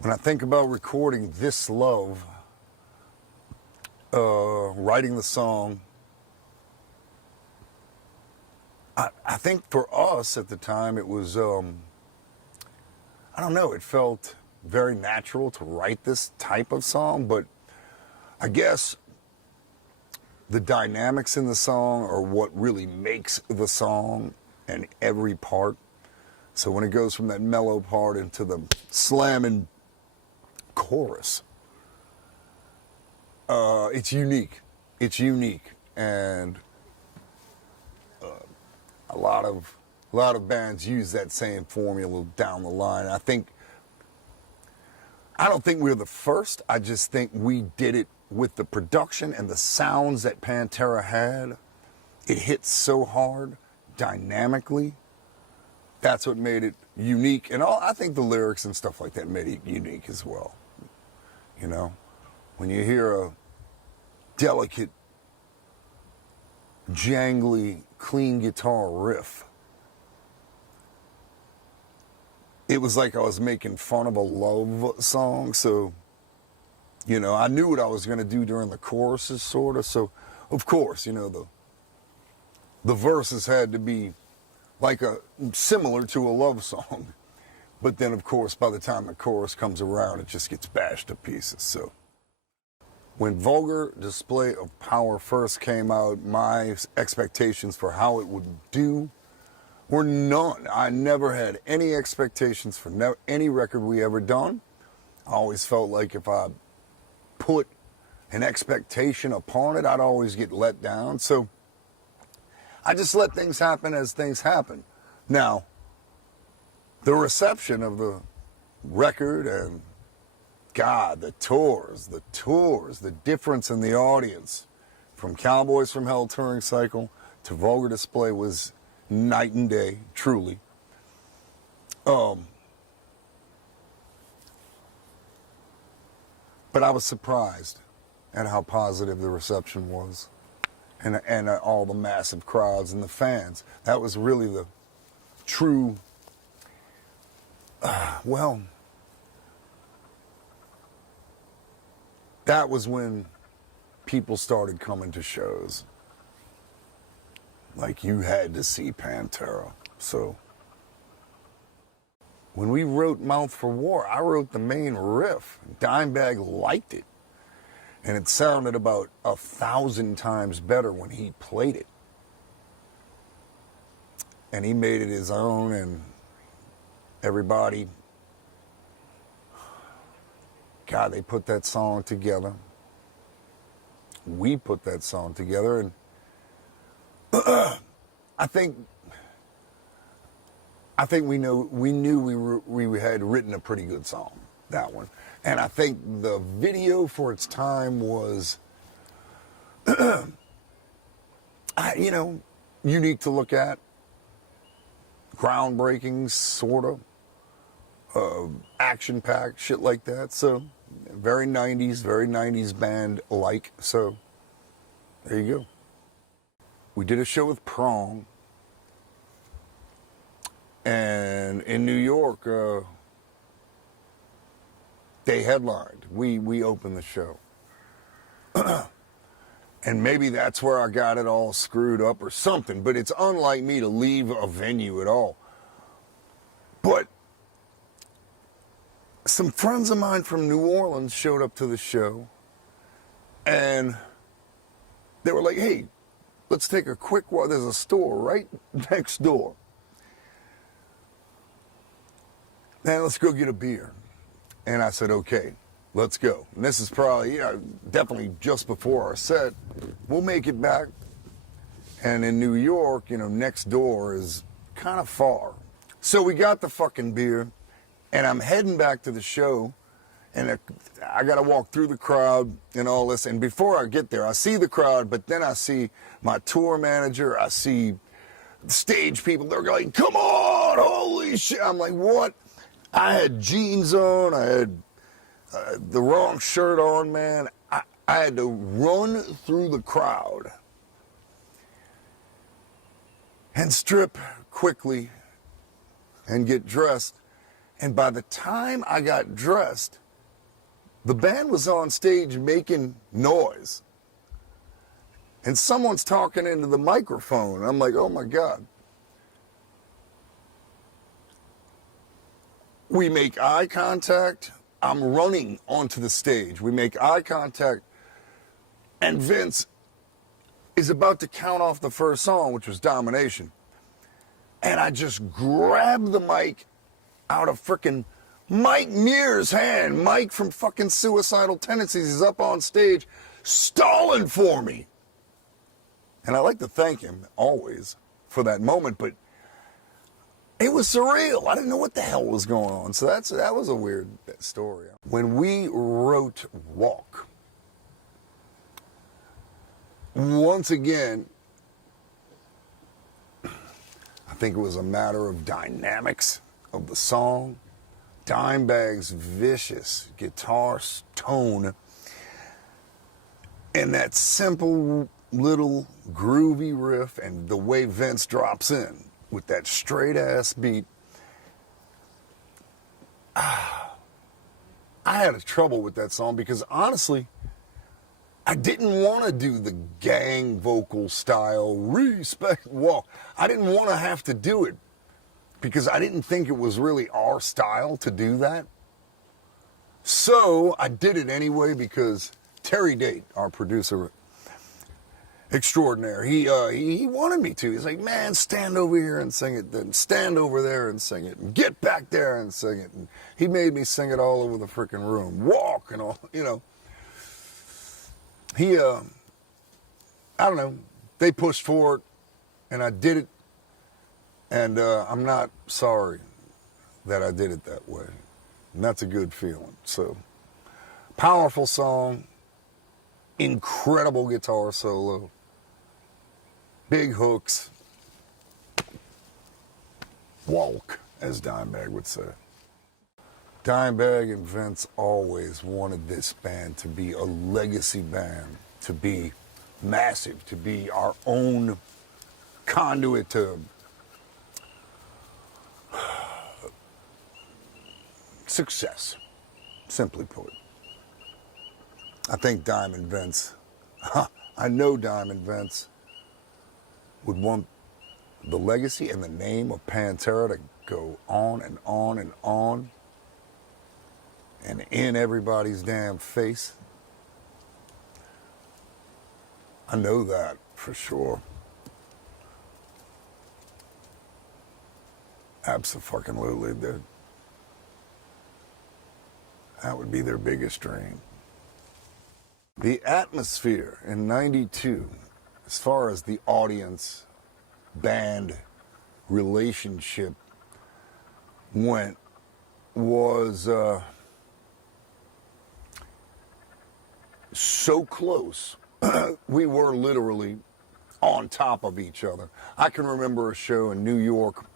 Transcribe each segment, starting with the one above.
When I think about recording This Love, writing the song, I think for us at the time it was, I don't know, it felt very natural to write this type of song, but I guess the dynamics in the song are what really makes the song and every part. So when it goes from that mellow part into the slamming chorus, it's unique. It's unique, and a lot of bands use that same formula down the line. I don't think we're the first. I just think we did it with the production and the sounds that Pantera had. It hit so hard, dynamically. That's what made it unique. And I think the lyrics and stuff like that made it unique as well. You know, when you hear a delicate, jangly, clean guitar riff, it was like I was making fun of a love song. So, you know, I knew what I was going to do during the choruses, sort of. So, of course, you know, the verses had to be like similar to a love song. But then, of course, by the time the chorus comes around, it just gets bashed to pieces. So when Vulgar Display of Power first came out, my expectations for how it would do were none. I never had any expectations for any record we ever done. I always felt like if I put an expectation upon it, I'd always get let down. So I just let things happen as things happen. Now, the reception of the record and, God, the tours, the difference in the audience from Cowboys from Hell touring cycle to Vulgar Display was night and day, truly. But I was surprised at how positive the reception was, and all the massive crowds and the fans. That was really the true, well, that was when people started coming to shows. Like, you had to see Pantera. So when we wrote Mouth for War, I wrote the main riff. Dimebag liked it. And it sounded about 1,000 times better when he played it. And he made it his own, and everybody, God, they put that song together. We put that song together, and I think we knew we had written a pretty good song, that one. And I think the video for its time was, you know, unique to look at, groundbreaking, sort of, action-packed, shit like that. So very 90s band-like. So there you go. We did a show with Prong, and in New York, they headlined. We opened the show. And maybe that's where I got it all screwed up or something, but it's unlike me to leave a venue at all. But some friends of mine from New Orleans showed up to the show, and they were like, hey, let's take a quick walk. There's a store right next door. Man, let's go get a beer. And I said, okay, let's go. And this is probably, definitely just before our set. We'll make it back. And in New York, next door is kind of far. So we got the fucking beer, and I'm heading back to the show, and I got to walk through the crowd and all this. And before I get there, I see the crowd, but then I see my tour manager. I see stage people. They're going, come on, holy shit. I'm like, what? I had jeans on. I had the wrong shirt on, man. I had to run through the crowd and strip quickly and get dressed And by the time I got dressed, the band was on stage making noise. And someone's talking into the microphone. I'm like, oh my God. We make eye contact. I'm running onto the stage. We make eye contact. And Vince is about to count off the first song, which was Domination. And I just grabbed the mic out of frickin' Mike Muir's hand. Mike from fucking Suicidal Tendencies is up on stage stalling for me. And I like to thank him always for that moment, but it was surreal. I didn't know what the hell was going on. So that was a weird story. When we wrote Walk, once again, I think it was a matter of dynamics of the song. Dimebag's vicious guitar tone and that simple little groovy riff and the way Vince drops in with that straight ass beat. I had trouble with that song because honestly, I didn't want to do the gang vocal style respect walk. I didn't want to have to do it because I didn't think it was really our style to do that. So I did it anyway because Terry Date, our producer extraordinaire, he wanted me to. He's like, man, stand over here and sing it, then stand over there and sing it, and get back there and sing it. And he made me sing it all over the freaking room, walk and all, you know. He, I don't know, they pushed for it, and I did it, and I'm not sorry that I did it that way. And that's a good feeling. So, powerful song, incredible guitar solo, big hooks, walk, as Dimebag would say. Dimebag and Vince always wanted this band to be a legacy band, to be massive, to be our own conduit to success, simply put. I think Dime and Vince, I know Dime and Vince would want the legacy and the name of Pantera to go on and on and on and in everybody's damn face. I know that for sure. Abso-fucking-lutely, dude. That would be their biggest dream. The atmosphere in '92, as far as the audience band relationship went, was so close. We were literally on top of each other. I can remember a show in New York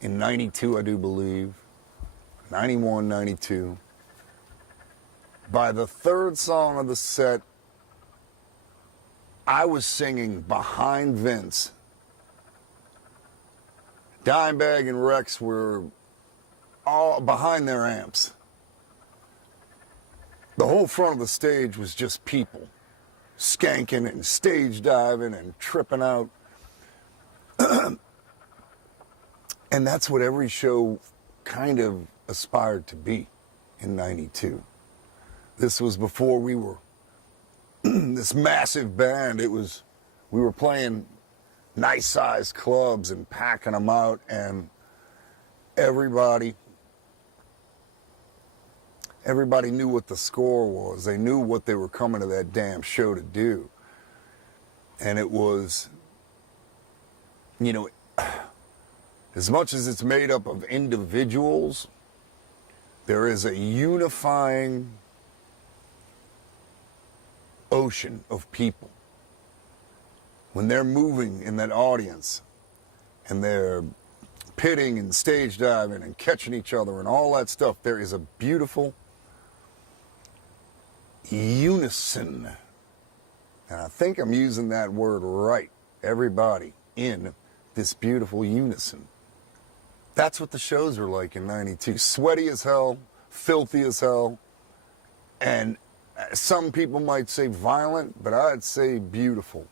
in '92, I do believe, 91, 92. By the third song of the set, I was singing behind Vince. Dimebag and Rex were all behind their amps. The whole front of the stage was just people skanking and stage diving and tripping out. And that's what every show kind of aspired to be in '92. This was before we were this massive band. We were playing nice sized clubs and packing them out, and everybody knew what the score was. They knew what they were coming to that damn show to do. And it was, you know, as much as it's made up of individuals, there is a unifying ocean of people. When they're moving in that audience and they're pitting and stage diving and catching each other and all that stuff, there is a beautiful unison. And I think I'm using that word right. Everybody in this beautiful unison. That's what the shows were like in 92. Sweaty as hell, filthy as hell, and some people might say violent, but I'd say beautiful.